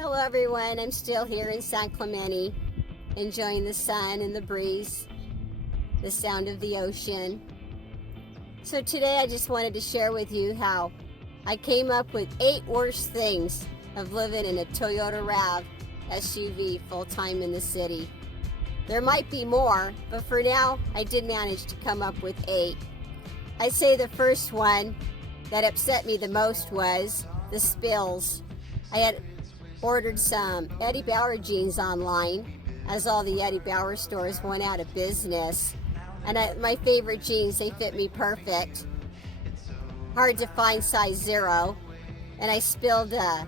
Hello everyone, I'm still here in San Clemente, enjoying the sun and the breeze, the sound of the ocean. So today I just wanted to share with you how I came up with 8 worst things of living in a Toyota RAV SUV full-time in the city. There might be more, but for now I did manage to come up with 8. I'd say the first one that upset me the most was the spills. I had ordered some Eddie Bauer jeans online, as all the Eddie Bauer stores went out of business. And my favorite jeans, they fit me perfect. Hard to find size 0. And I spilled a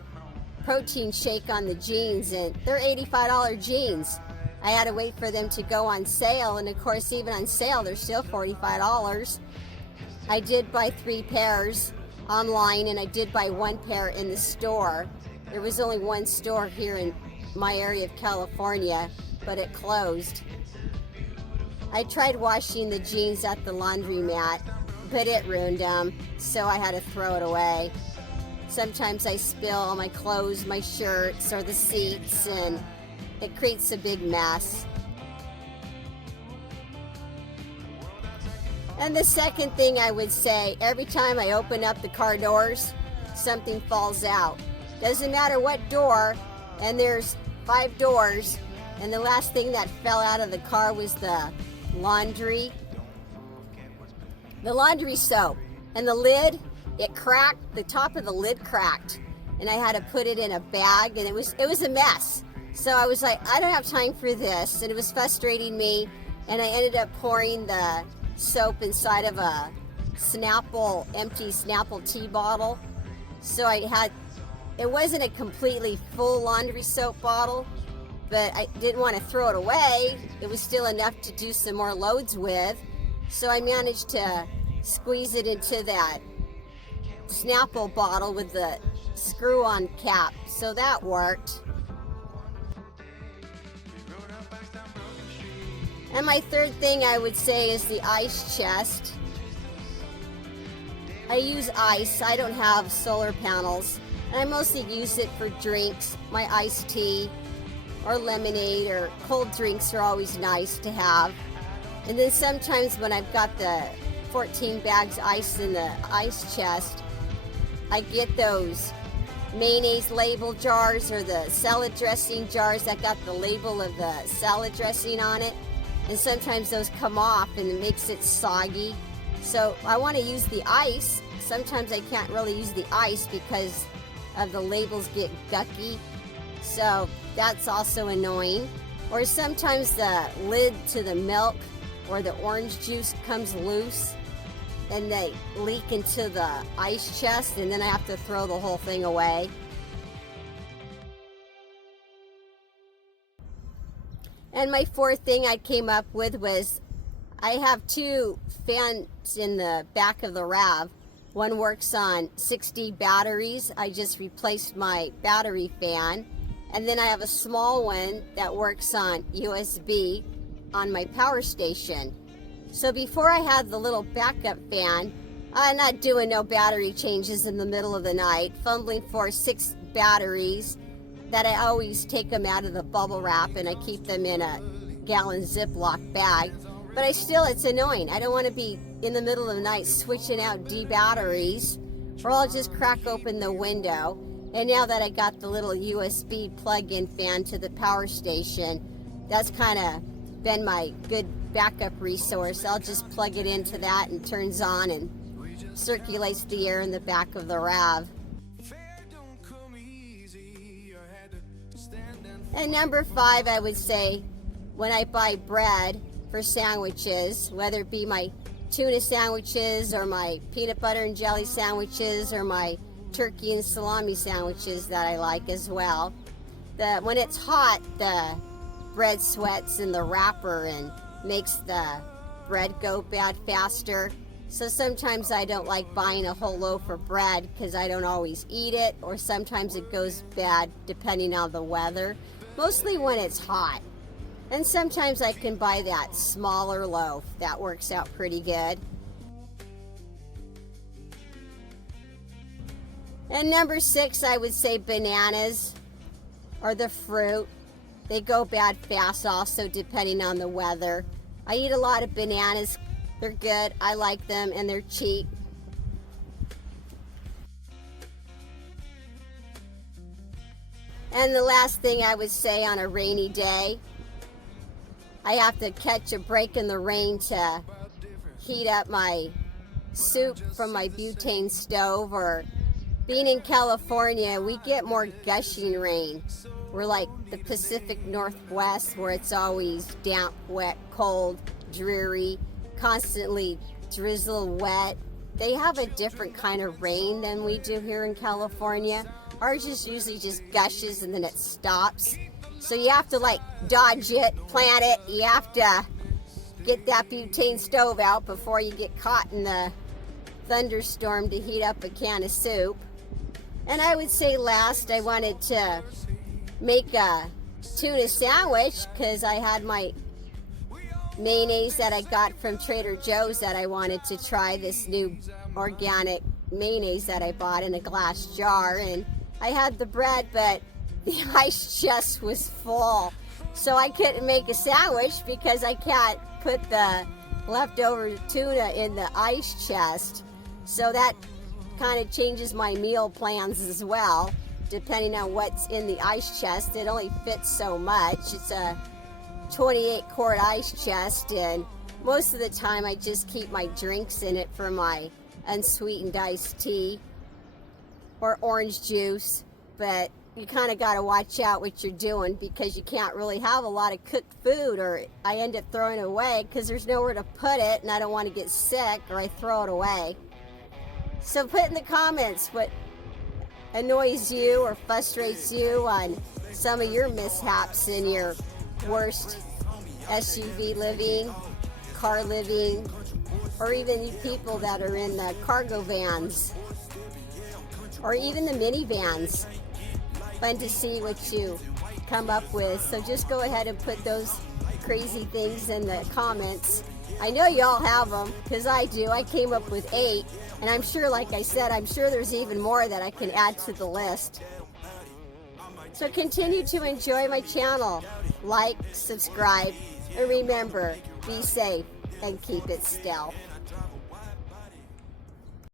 protein shake on the jeans, and they're $85 jeans. I had to wait for them to go on sale, and of course even on sale they're still $45. I did buy 3 pairs online, and I did buy 1 pair in the store. There was only one store here in my area of California, but it closed. I tried washing the jeans at the laundromat, but it ruined them, so I had to throw it away. Sometimes I spill on my clothes, my shirts, or the seats, and it creates a big mess. And the second thing I would say, every time I open up the car doors, something falls out. Doesn't matter what door, and there's 5 doors, and the last thing that fell out of the car was the laundry soap. And the lid, it cracked, the top of the lid cracked, and I had to put it in a bag, and it was a mess. So I was like, I don't have time for this, and it was frustrating me, and I ended up pouring the soap inside of a empty Snapple tea bottle. So it wasn't a completely full laundry soap bottle, but I didn't want to throw it away. It was still enough to do some more loads with. So I managed to squeeze it into that Snapple bottle with the screw-on cap. So that worked. And my third thing I would say is the ice chest. I use ice. I don't have solar panels. And I mostly use it for drinks, my iced tea or lemonade, or cold drinks are always nice to have. And then sometimes when I've got the 14 bags ice in the ice chest, I get those mayonnaise label jars or the salad dressing jars that got the label of the salad dressing on it. And sometimes those come off and it makes it soggy. So I want to use the ice. Sometimes I can't really use the ice because of the labels get gucky, so that's also annoying. Or sometimes the lid to the milk or the orange juice comes loose and they leak into the ice chest, and then I have to throw the whole thing away. And my fourth thing I came up with was I have 2 fans in the back of the RAV. One works on 60 batteries. I just replaced my battery fan. And then I have a small one that works on USB on my power station. So before I had the little backup fan, I'm not doing no battery changes in the middle of the night, fumbling for 6 batteries that I always take them out of the bubble wrap and I keep them in a gallon Ziploc bag. But it's annoying. I don't want to be in the middle of the night switching out D batteries, or I'll just crack open the window. And now that I got the little USB plug-in fan to the power station, that's kind of been my good backup resource. I'll just plug it into that and turns on and circulates the air in the back of the RAV. And number 5, I would say, when I buy bread for sandwiches, whether it be my tuna sandwiches or my peanut butter and jelly sandwiches or my turkey and salami sandwiches that I like as well. When it's hot, the bread sweats in the wrapper and makes the bread go bad faster. So sometimes I don't like buying a whole loaf of bread because I don't always eat it, or sometimes it goes bad depending on the weather, mostly when it's hot. And sometimes I can buy that smaller loaf. That works out pretty good. And number 6, I would say bananas. or the fruit. They go bad fast also, depending on the weather. I eat a lot of bananas. They're good. I like them, and they're cheap. And the last thing I would say, on a rainy day, I have to catch a break in the rain to heat up my soup from my butane stove. Or being in California, we get more gushing rain. We're like the Pacific Northwest, where it's always damp, wet, cold, dreary, constantly drizzle wet. They have a different kind of rain than we do here in California. Ours is usually just gushes and then it stops. So you have to like dodge it, plant it. You have to get that butane stove out before you get caught in the thunderstorm to heat up a can of soup. And I would say last, I wanted to make a tuna sandwich because I had my mayonnaise that I got from Trader Joe's that I wanted to try, this new organic mayonnaise that I bought in a glass jar. And I had the bread, but the ice chest was full. So I couldn't make a sandwich because I can't put the leftover tuna in the ice chest. So that kind of changes my meal plans as well, depending on what's in the ice chest. It only fits so much. It's a 28 quart ice chest, and most of the time I just keep my drinks in it for my unsweetened iced tea or orange juice. But you kind of got to watch out what you're doing, because you can't really have a lot of cooked food, or I end up throwing it away because there's nowhere to put it and I don't want to get sick, or I throw it away. So put in the comments what annoys you or frustrates you on some of your mishaps in your worst SUV living, car living, or even you people that are in the cargo vans or even the minivans. Fun to see what you come up with. So just go ahead and put those crazy things in the comments. I know you all have them, because I do. I came up with 8, and I'm sure, like I said, I'm sure there's even more that I can add to the list. So continue to enjoy my channel. Like, subscribe, and remember, be safe and keep it stealth.